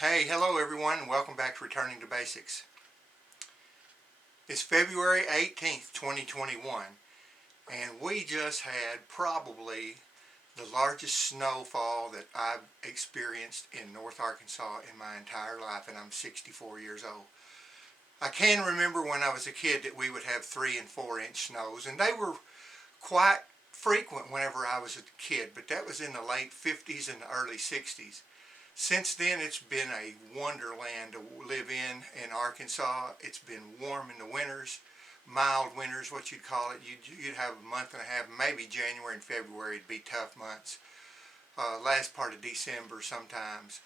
Hey, hello everyone, and welcome back to Returning to Basics. It's February 18th, 2021, and we just had probably the largest snowfall that I've experienced in North Arkansas in my entire life, and I'm 64 years old. I can remember when I was a kid that we would have 3 and 4 inch snows, and they were quite frequent whenever I was a kid, but that was in the late 50s and the early 60s. Since then, it's been a wonderland to live in Arkansas. It's been warm in the winters, mild winters, what you'd call it. You'd have a month and a half, maybe January and February would be tough months. Last part of December sometimes.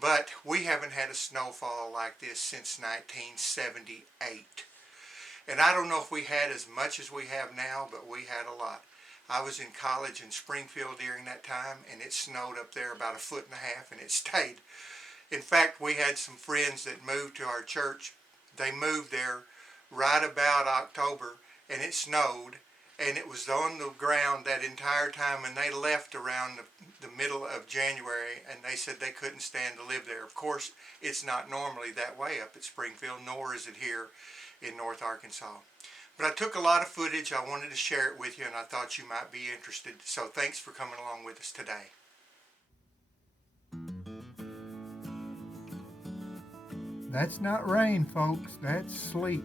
But we haven't had a snowfall like this since 1978. And I don't know if we had as much as we have now, but we had a lot. I was in college in Springfield during that time, and it snowed up there about 1.5 feet, and it stayed. In fact, we had some friends that moved to our church. They moved there right about October, and it snowed, and it was on the ground that entire time, and they left around the middle of January, and they said they couldn't stand to live there. Of course, it's not normally that way up at Springfield, nor is it here in North Arkansas. But I took a lot of footage. I wanted to share it with you, and I thought you might be interested. So thanks for coming along with us today. That's not rain, folks. That's sleet.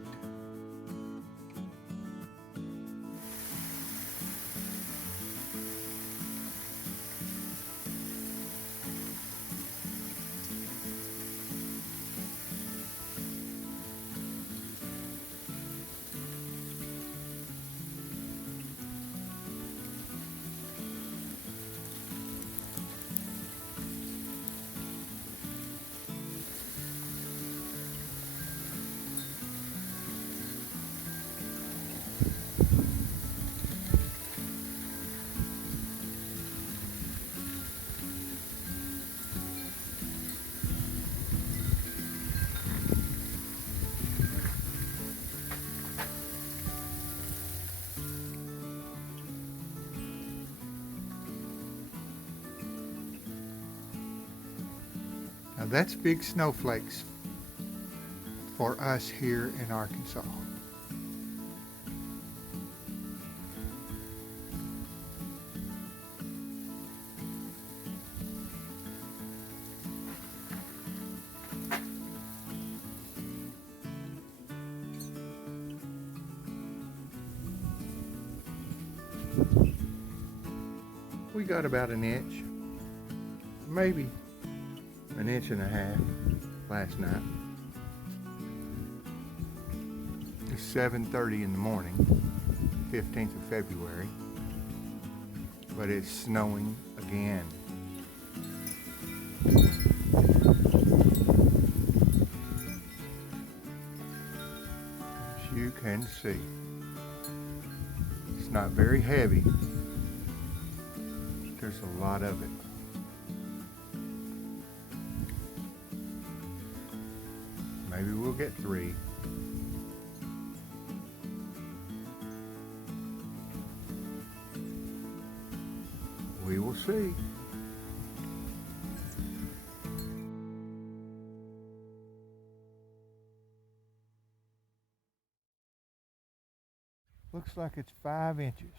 Now that's big snowflakes for us here in Arkansas. We got about an inch, maybe an inch and a half last night. It's 7:30 in the morning, 15th of February, but it's snowing again. As you can see, it's not very heavy. There's a lot of it. Maybe we'll get 3. We will see. Looks like it's 5 inches.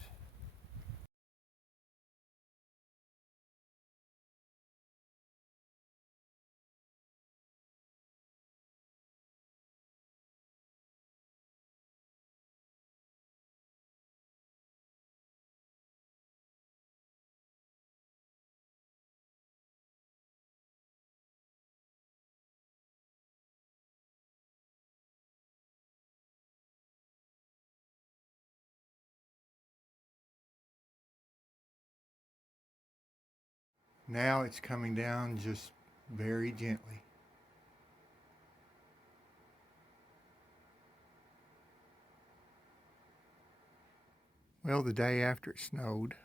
Now it's coming down just very gently. Well, the day after it snowed,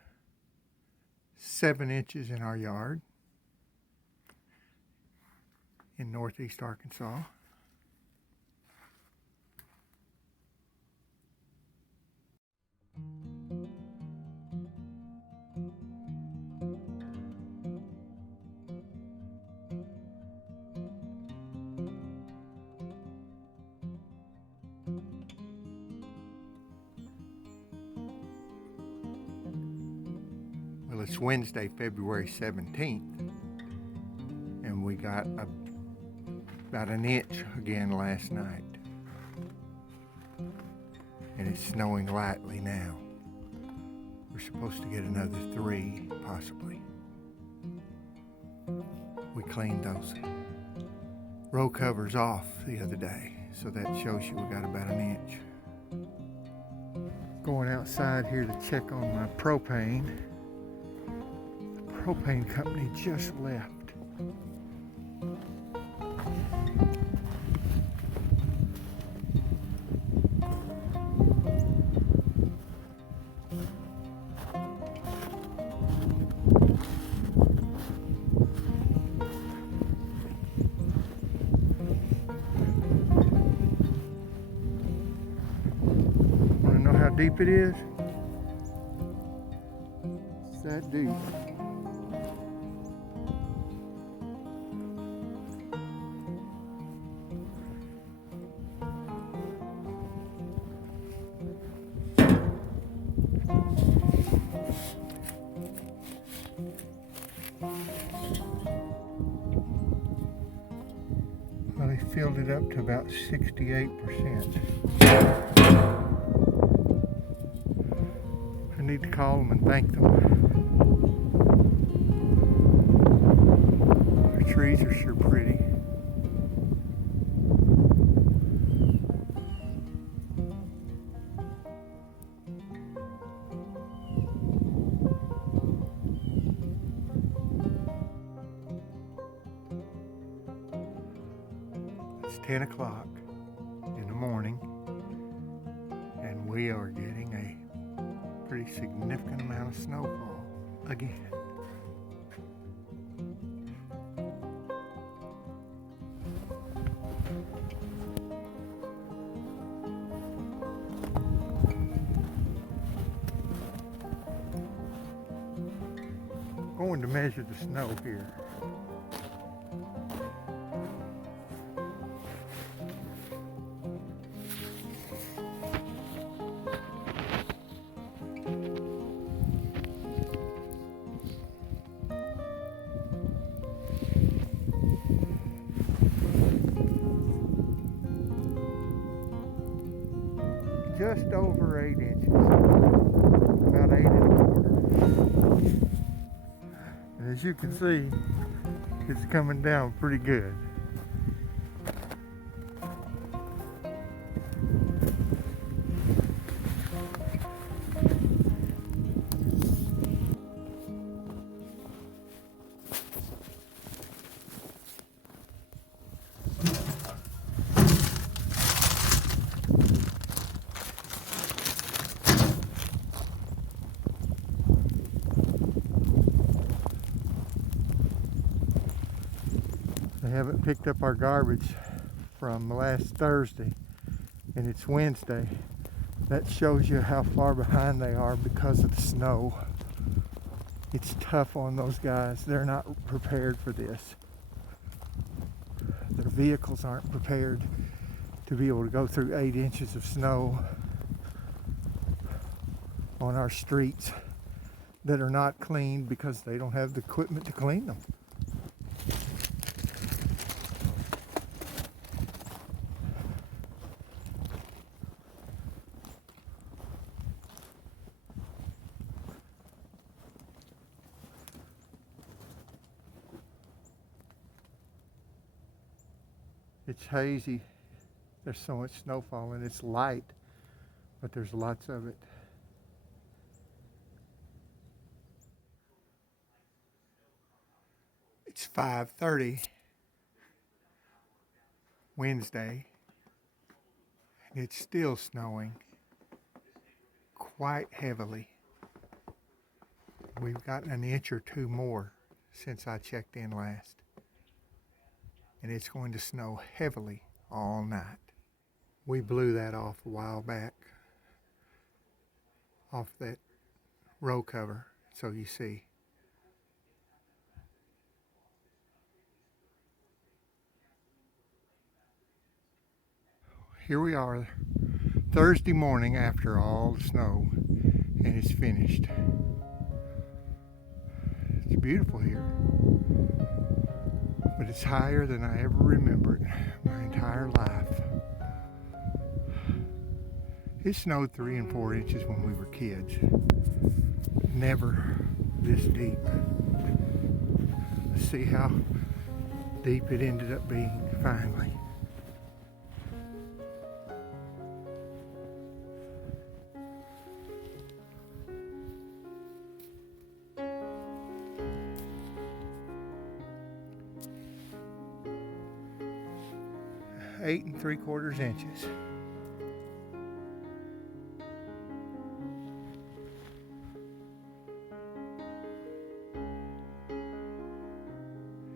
7 inches in our yard in northeast Arkansas. it's Wednesday, February 17th, and we got about an inch again last night. And it's snowing lightly now. We're supposed to get another 3, possibly. We cleaned those row covers off the other day, so that shows you we got about an inch. Going outside here to check on my propane. The propane company just left. How deep it is? It's that deep. Well, they filled it up to about 68%. I need to call them and thank them. The trees are sure pretty. It's 10 o'clock in the morning, and we are getting a pretty significant amount of snowfall again. Going to measure the snow here. Just over 8 inches, about 8 1/4. And as you can see, it's coming down pretty good. They haven't picked up our garbage from last Thursday, and it's Wednesday. That shows you how far behind they are because of the snow. It's tough on those guys. They're not prepared for this. Their vehicles aren't prepared to be able to go through 8 inches of snow on our streets that are not cleaned because they don't have the equipment to clean them. It's hazy. There's so much snowfall and it's light, but there's lots of it. It's 5:30 Wednesday, and it's still snowing quite heavily. We've gotten an inch or two more since I checked in last. And it's going to snow heavily all night. We blew that off a while back, off that row cover, so you see. Here we are, Thursday morning after all the snow, and it's finished. beautiful here, but it's higher than I ever remembered my entire life. It snowed 3 and 4 inches when we were kids. Never this deep. Let's see how deep it ended up being finally. Eight and 3/4 inches.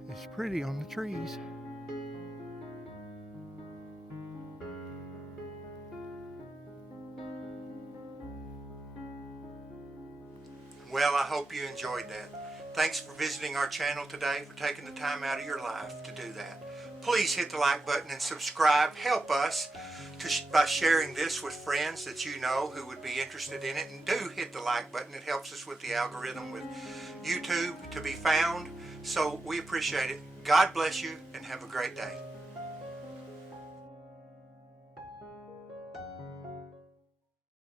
It's pretty on the trees. Well, I hope you enjoyed that. Thanks for visiting our channel today, for taking the time out of your life to do that. Please hit the like button and subscribe. Help us by sharing this with friends that you know who would be interested in it. And do hit the like button. It helps us with the algorithm with YouTube to be found. So we appreciate it. God bless you and have a great day.